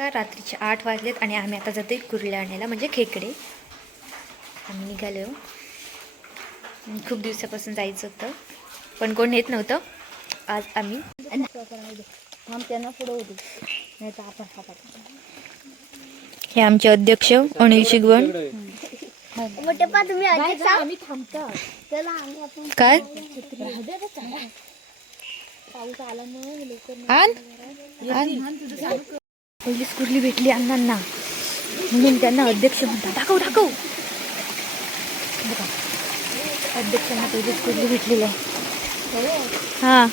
नमस्कार रात्रीचे आठ वाजलेत आणि आम्ही आता जाते कुर्ल्या आणायला म्हणजे खेकडे. आम्ही निघालो. खूप दिवसापासून जायचं होतं पण कोण नेत नव्हतं. आज आम्ही. त्यांना पुढे होती नाही तर आपण हातात हे आमचे अध्यक्ष अनिल शिगवण. मोठे पा तुम्ही आम्ही थांबतो. चला आम्ही आपण काय? पाऊस आल्यामुळे लवकर आण आण. पहिलीच कुर्ली भेटली अण्णांना. म्हणून त्यांना अध्यक्ष म्हणतात. दाखव दाखव बघा. अध्यक्षांना पहिलीच कुर्ली भेटलेली आहे. हा.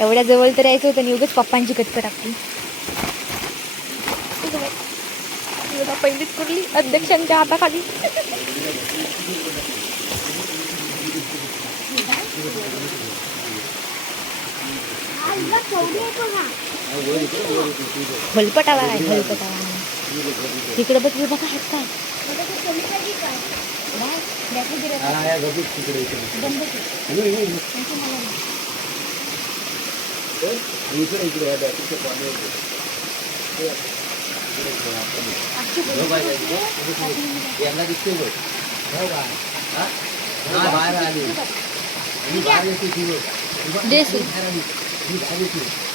एवढ्या जवळ तर यायचं होतं आणि उगाच पप्पांची कटकट आपली एवढा पहिलीच कुर्ली अध्यक्षांच्या हाताखाली. भलपटाला आहे भलपटाला तिकडे बघ बघा आहेत काय? यांना दिसते बघ. हो हा? हा, बाहेर आली. बाहेर येते ती बघ. ही बघ, देशी. ही बाहेर आली. ही बाहेर येते. माहिती बघ आहे ती बघ, ती बघ, ती बघ, ती बघ, ती बघ, ती बघ, ती बघ, वरून आली ती.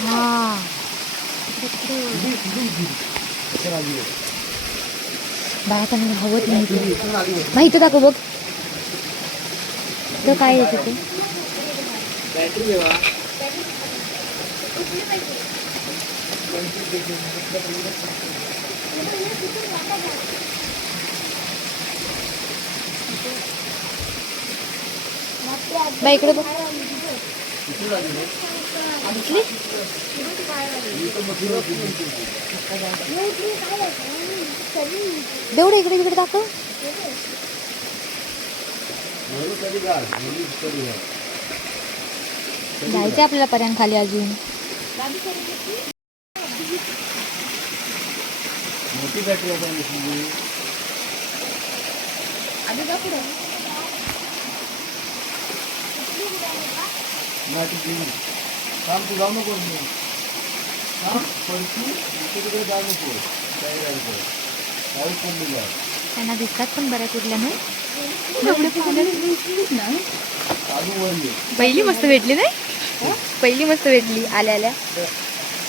हा इकडे आली बघ. बाळाकडे हवत नाही ते. इकडून आली बघ. माहिती दाखव बघ तर काय येतं ते बाई इकडे बघ. इकडे तिकडे दाखव. म्हणून जायचं आपल्याला पर्यंत खाली अजून. मोठी बॅटरी आपण दिसली नाही ती गेली. थांब तू जाऊ नको हा तिकडे जाऊ नको. पाऊस पडलेला आहे. त्यांना दिसतात पण बऱ्या कुठल्या नाही पहिली मस्त भेटली नाही? पहिली मस्त भेटली. आल्या आल्या.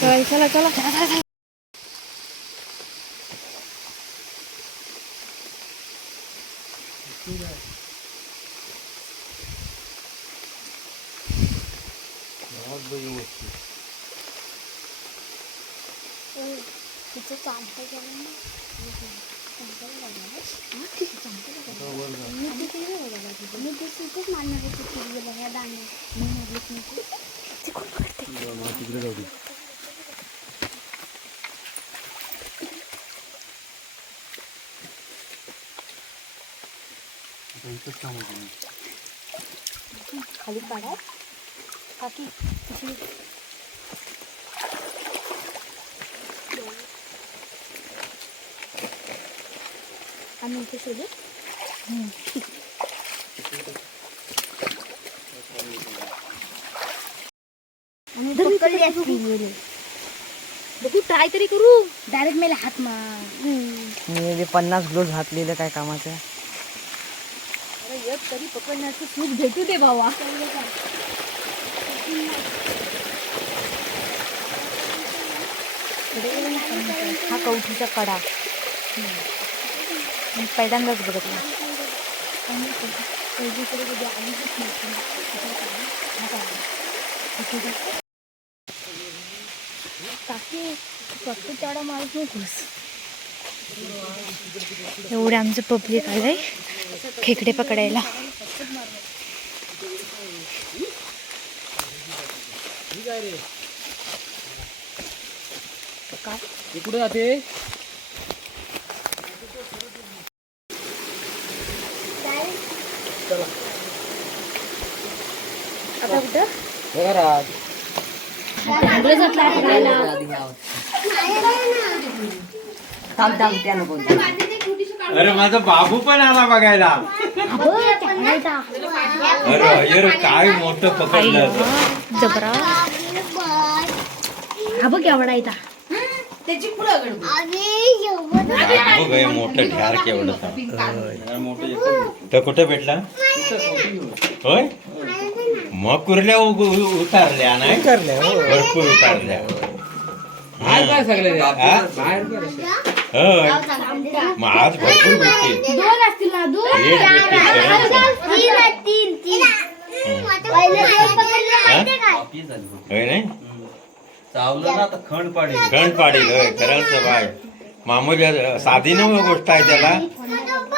चला चला चला. चला चला आवाज बघ व्यवस्थित तिचं चालतं गेलं ना चालतं लागलं ना आता वर जा. मी तिथे बघायला तिथे मी तिथेच मारणार आहे तिथे गेलं या दांड्या मी मारलीच नाही बरं, मला तिकडे जाऊ दे आता इथंच थांबायचं मी. खाली काढा. काकी आम्ही इथे शोधू? बघू. ट्राय तरी करू. डायरेक्ट मेले हात मार. मी पन्नास ग्लोव्ह घातलेलं काय कामाचं? तरी पकडण्याचं भेटू दे भावा. हा कवठीचा कडा. पहिल्यांदाच बघितला काकी फक्त तेवढा मारत नकोस. एवढं आमचं पब्लिक आलंय. खेकडे पकडायला. कुठे जाते? आता कुठं? थांब थांब त्या नको अरे माझा बाबू पण आला बघायला. अरे अरे काय मोठं पकडलं. जबरा. हा बघ एवढा येता बघ. मोठं ढार केवढं तर कुठे भेटला? होय? मग कुर्ल्या उतारल्या नाही? भरपूर उतारल्या. हा? होय मग आज भरपूर भेटतील दोन असतील ना दोन एक भेटतील खरंच. तीन आहेत, तीन तीन. होय नाही? चावलं ना आता खंड पाडेल. गण पाडील होय. खरंच बाय मामूली साधी नव गोष्ट आहे त्याला.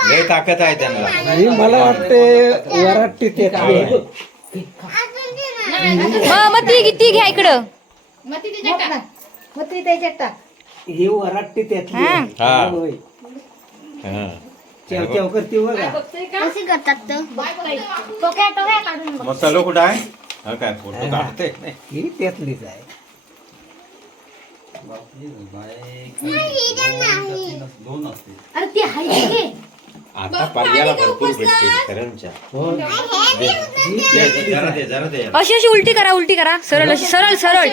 लय ताकद आहे त्यांना. मला वाटते वराटी ते मग मग ती ती घ्या इकडं. ही वराटी त्यातली हा. आहे. हा. होय. हा. चेव चेव करते बघा कशी करतात तर टोक्या टोक्या काढून बघ. मग चलो कुठं आहे हा काय फोटो काढते ही त्यातलीच आहे दोन असते अरे ती हाय की? आता पर्याला भरपूर जरा दे जरा दे अशी अशी उलटी करा उलटी करा. सरळ अशी सरळ सरळ.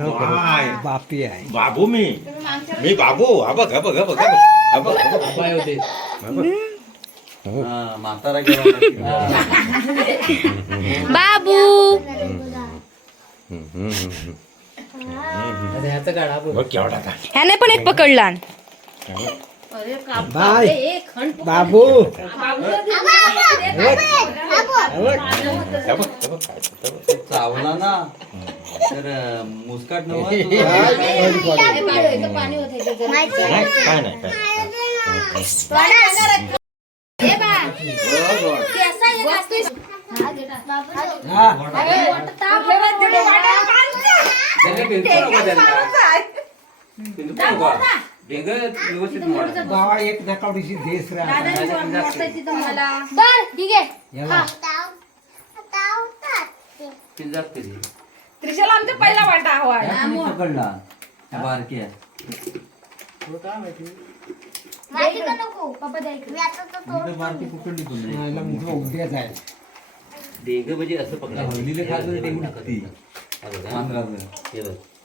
वाय, बापी आहे. बाबू मी. मी बाबू. हा बघ हा बघ हा बघ हा बघ, हा बघ, हा बघ. हा बघ. हा, म्हातारा गेला बाबू. हम्म, हम्म, हम्म, हम्म. बघ. केवढा का ह्याने पण एक पकडला. बाय. बाबू. चावला ना. तर मुस्काट नव्हतं बाबा एक देस बर ठीक आहे याला. त्रिशाला आमचा पहिला वाटा हवा पकडला बारक्या. माहिती? का नको. पप्पा द्यायचं इकडे. बारकी पकडली याला म्हणजे उद्याच आहे म्हणजे असं पकडा हल्लीला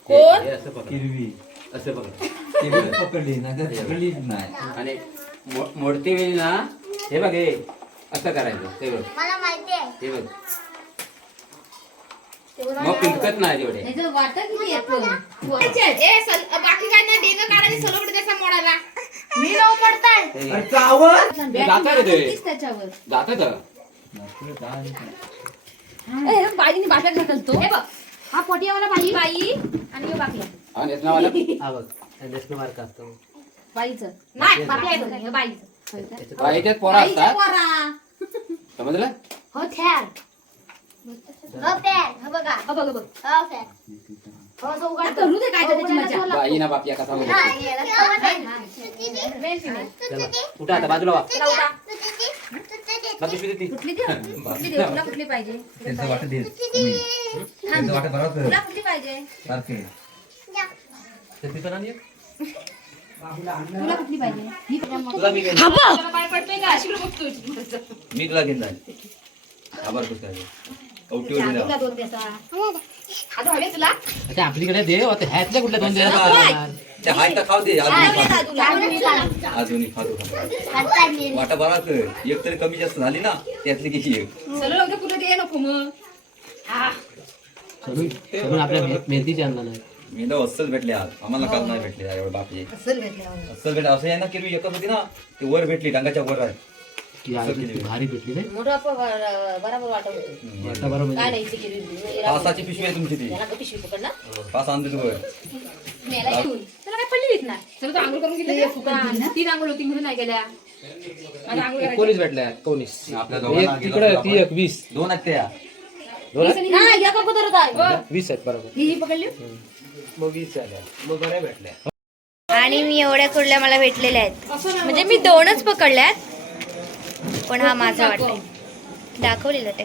कोण? असं पकड ते पकडली ना तर पकडलीच नाही. आणि मो- मोडती वेळी ना हे बघ हे. असं करायचं ते बघ. मला माहिती आहे. हे बघ. मग पिंकत नाही तेवढे बाकी काय नाही डेग काढायची सलोकडे त्याचा मोडाला मी नऊ पडताय. जातात ते त्याच्यावर. जातात बाईने ढकलतो हे बघ. हा पोटियावाला बाई. बाई. आणि बाकी आणि यातनावाला बाईचं. नाही बाकी आहे बघ, ह्यो बाईचं. बाईच्यात पोरा बाईचं असतात. पोरा. समजलं? हो थॅर हो पॅर हो बघा. हो बघ बघ. हो पॅर हो आता चौघात करू दे काय तर त्याची मजा. बाई ना बापया कसा बोलतो मेन फिमेल. कुठं आता बाजूला वा. चला उठा. बाकी पिशवी दे ती. कुठली देऊ कुठली देऊ तुला कुठली पाहिजे? त्यांचं वाटत दे. त्यांचं वाटत बरोबर तुला कुठली पाहिजे? सारखे तर तिथं ना ये. तुला कुठली पाहिजे? ही तुला मी घेईन. तुला पाय पडतोय का? अशी बघतोय मी तुला घेऊन जाईल खबर पुस्तक कवटीवर तुला दिला. दोन द्याचा आता हवे तुला. ते आपलीकडे दे आता ह्यातल्या कुठल्या दोन द्यायला ते हाय. तर खाऊ दे अजून तुला. खाऊ. अजून खाऊ खाऊ. वाटा बराच एक तरी कमी जास्त झाली ना त्यातली किती एक? तुला दे नको मग. हा. म्हणून आपल्या मेहंदीचे आणला नाही मी तर अस्सल भेटले आज आम्हाला काल नाही भेटले एवढे असेल भेटल्यावर अस्सल भेटले. असं आहे ना की एकच होती ना ती वर भेटली डांगाच्या वर. आहे आज ती भारी भेटली नाही मोठं बरोबर वाटत होतं. वाटा बरोबर काय नाही इथे गेली पासाची पिशवी आहे तुमची ती. याला का पिशवी पकडला पास आणते तू वर. मेला घेऊन. त्याला काय पडली येत नाही चला तू आंघोळ करून गेली का? तीन आंघोळ होती म्हणून नाही गेल्या. माझ्या आंघोळ करायची. एकोणीस भेटल्या एकोणीस. आपल्या एक तिकडे ती एक वीस दोन आहेत त्या. वीस आहेत बरोबर. ही ही पकडली मग वीस झाल्या. मग बऱ्या भेटल्या. आणि मी एवढ्या कुर्ल्या मला भेटलेल्या आहेत. म्हणजे मी दोनच पकडल्यात. पण हा माझा वाटतंय. दाखवलेलं ते